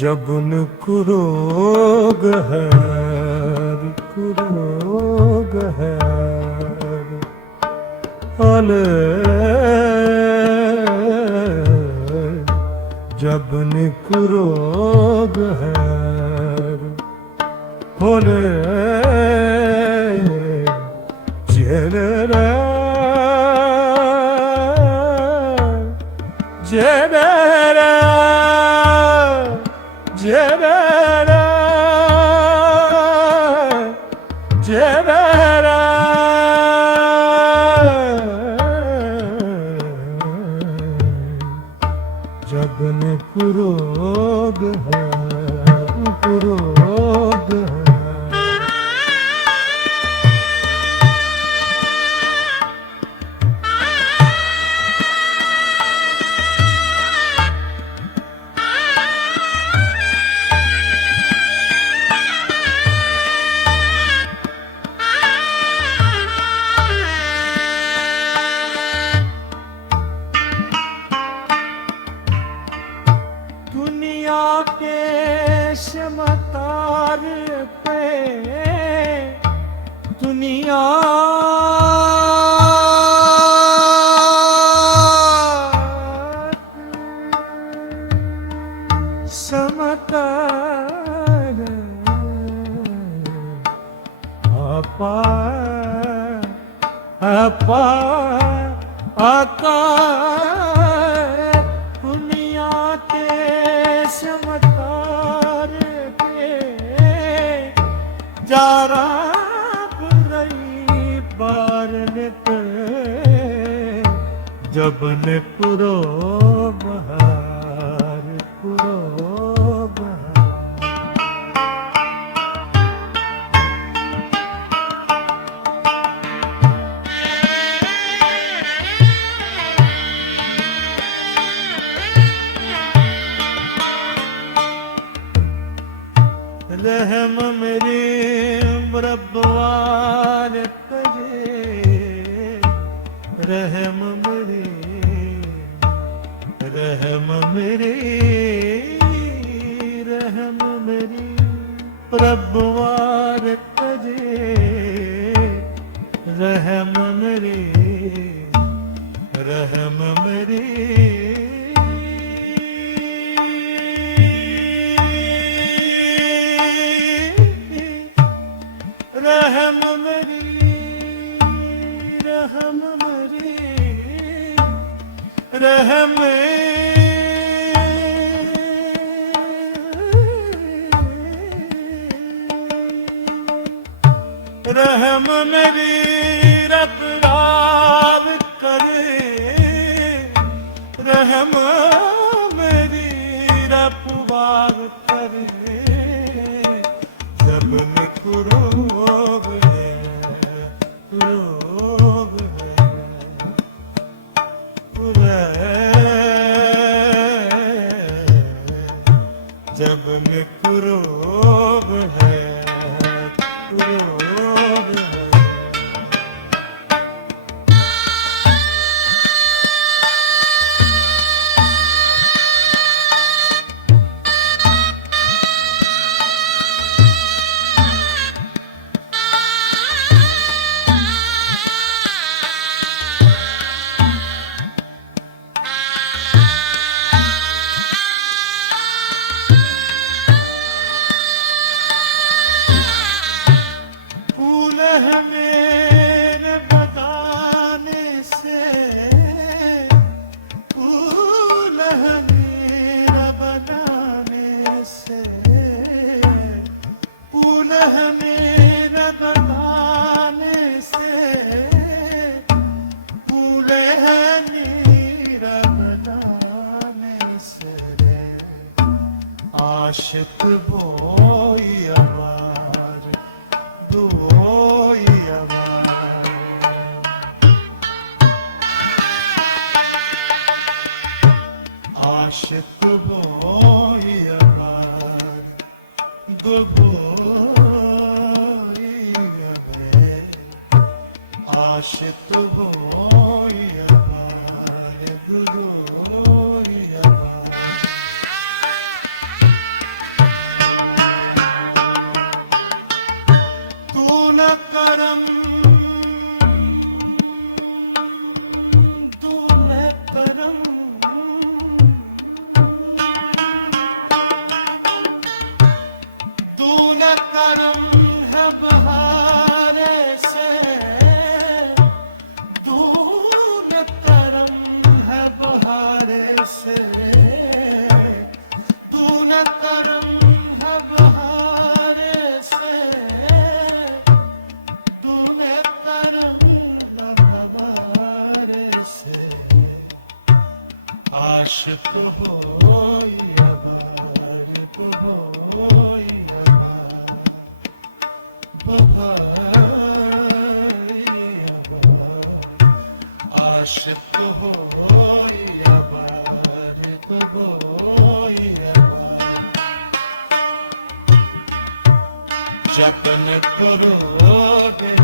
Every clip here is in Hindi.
जब न कुरोग है कुरोग है अले जब न कुरोग है होले जेरे जेरे Cebere, cebere जब न कुरोग है कुरोग है दुनिया के शमतार पे दुनिया समतार अपा अपा आता जारा बुराई बार जब न पुरो बहार पुरो रहम मेरी रब्बान तुझे रहम मेरी रब्बान तुझे रहम मेरी रहम मेरी रहम रहम मेरी रब राव करे रहम मेरी रब वार करे जब में कुरोग है कुरोग है जब में कुरोग है कुरोग है aşık boyalar, boyalar. Aşık boyalar, boyalar. Aşık boyalar, boyalar. करम तूने करम तूने करम है बहारे से तूने करम है बहारे से तूने करम है बहारे से आशिक हो या बारिक हो या आशिक हो या बारिक हो या जतन करोगे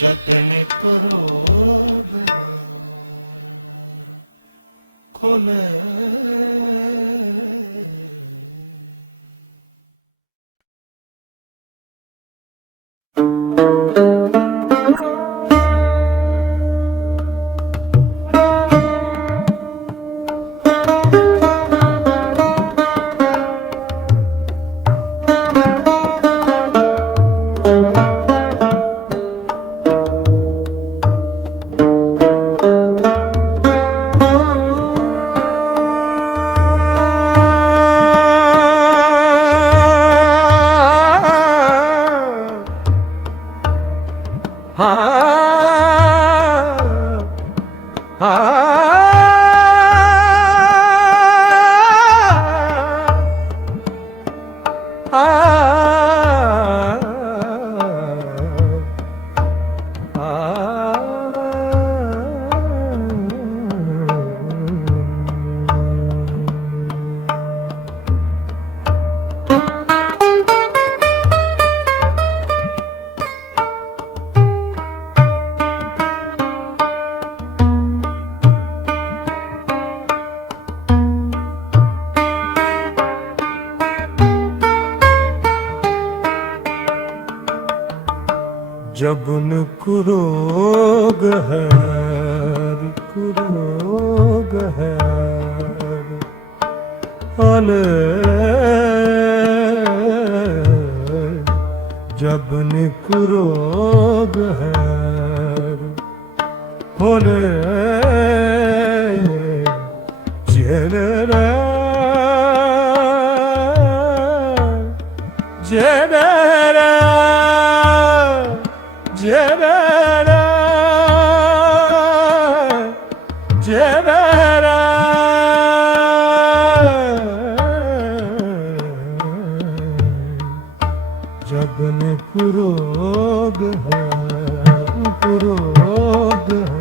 जतन करोगे खोले जब न कुरोग है अले जब न कुरोग है होले जेनेरा जेनेरा जेनेरा जेनेरा जब न कुरोग है कुरोग है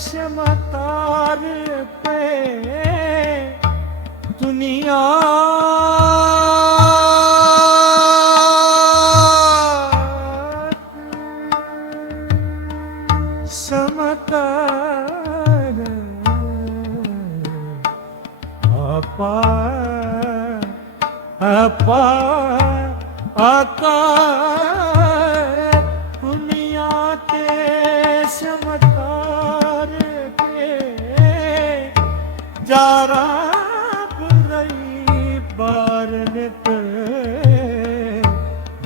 शमतार पे दुनिया समतार अपा अपा आता दुनिया के समतार जारा रही बार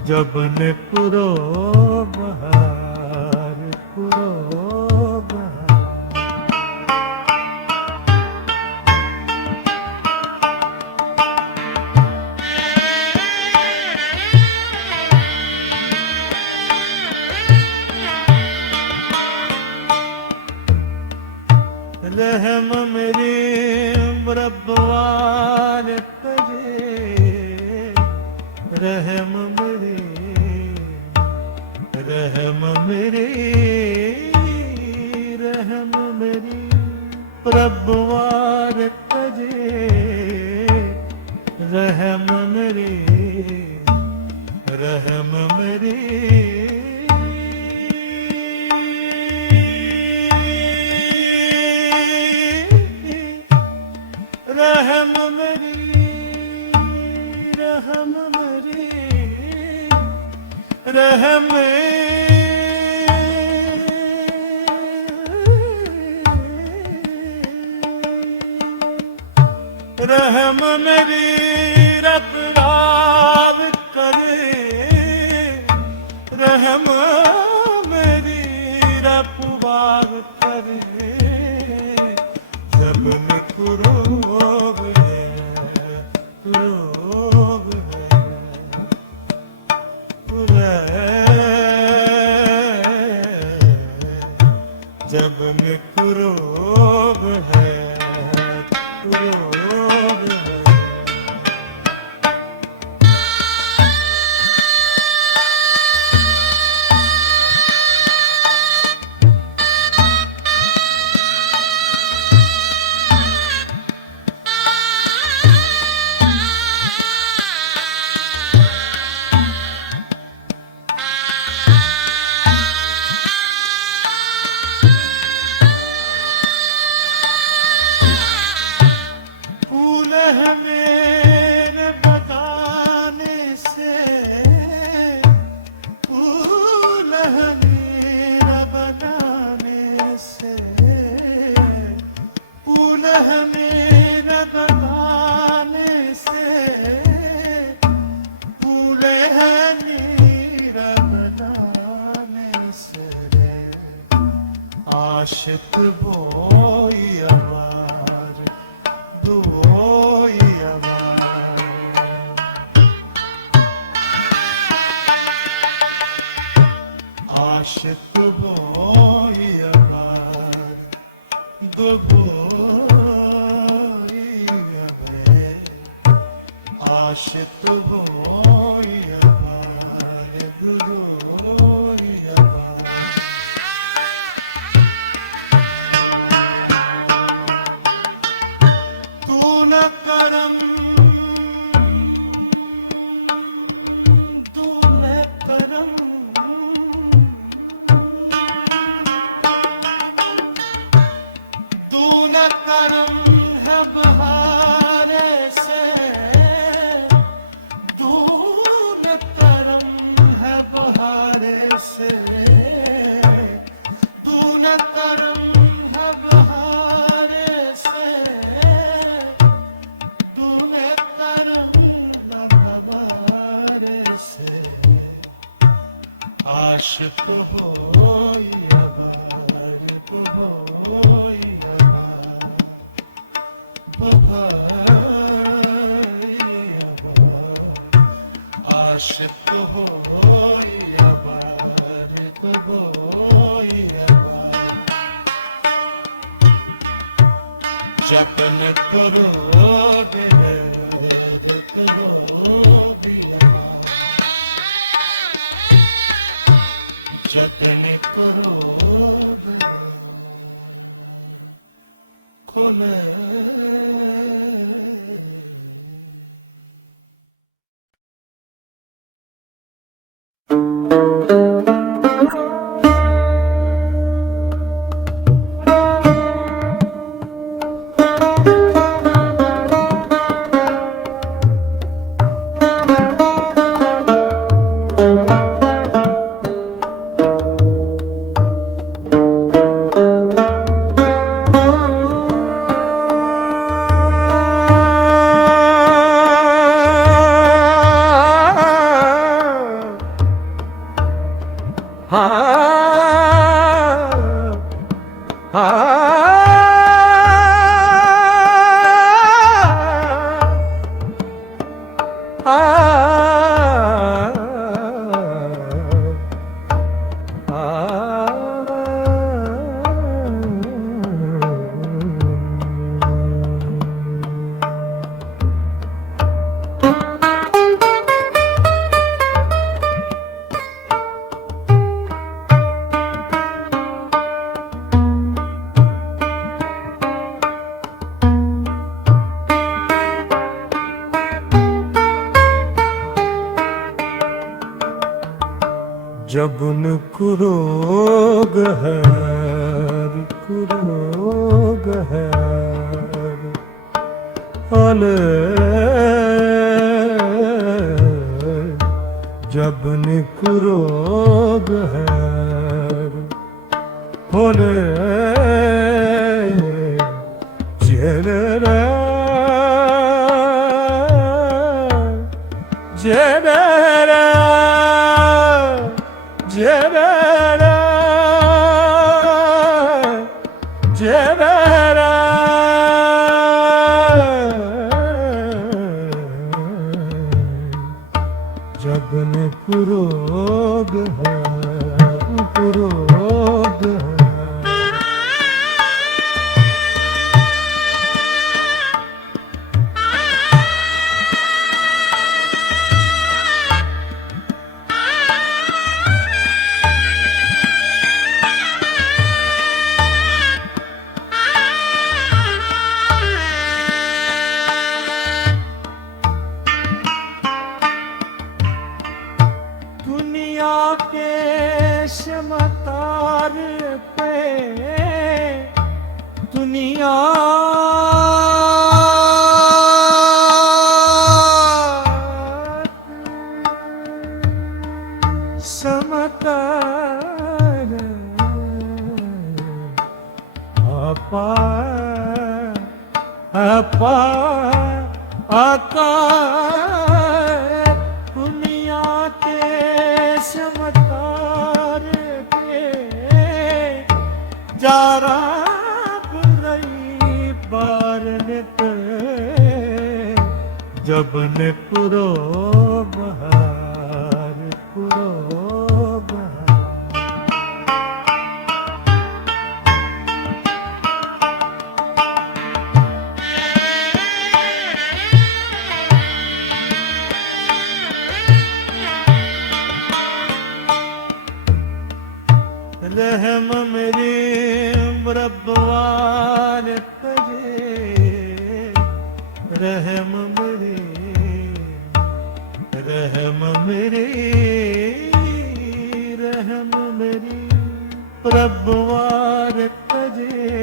जब ने पुरो बहार पुरो रहम मेरी रब्बान करे रहम मेरी रब्बान करे रहम मेरी रहम मेरी रहम रहम मेरी रब राब करे रहम मेरी रब बाग करे जब में कुरोग है कुरोग जब में कुरोग है कुरोग है मेरे बताने से फूल है मेरा बनाने से फूल है मेरा बताने से फूल है मेरा बनाने से आशिक बोई अवार दो आशिक बोई अबार दो बोई अबे आशिक बोई अबार दो बोई अबार तू न करम करम है बहारे से दून करम है बहारे से दून करम है बहारे से दून करम है बहारे से आशिक होई अबार होई आशिक होई अबार होई अबार जतन करोगे करोगे जतन करोगे खोले जब न कुरोग है कुरोग है अले जब न कुरोग है होले जेरे जेरे Cebere, cebere जब न कुरोग है कुरोग है दुनिया के शमतार पे दुनिया समतार आपा आपा आका जारा बुराई बारनत जब न पुरो बहार पुरो रहम मेरी रब्बान तजे रहम मेरी रब्बान तजे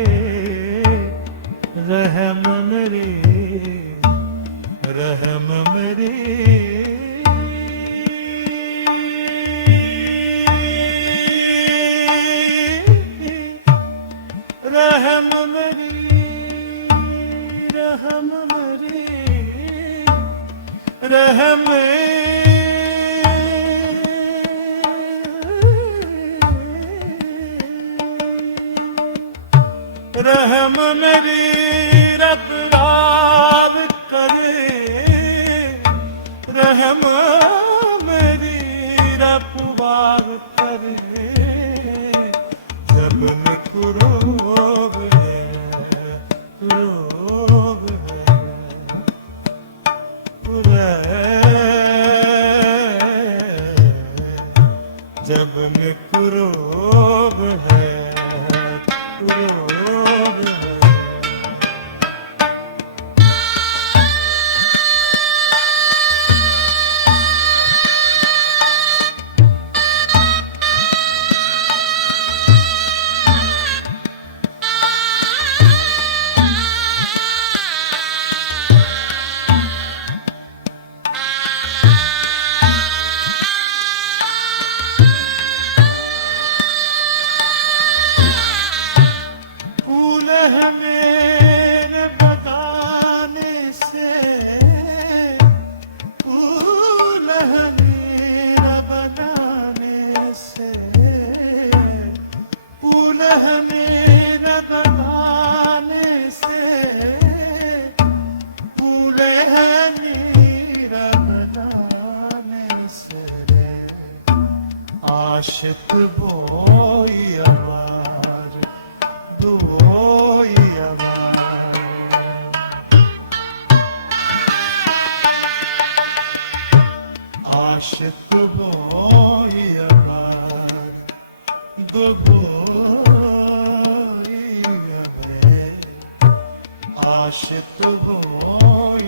रहम मेरी रहम मेरी रहम रहम मेरी रब राब करे रहम मेरी रब वाब करे जब मैं कुरोग है कुरोग जब मैं कुरोग है कुरोग है मेरे बगाने से फूल है मेरा बनाने से फूल है मेरा बगाने আশিক বই আমার, বই আমার। আশিক বই আমার, বই আমার। আশিক বই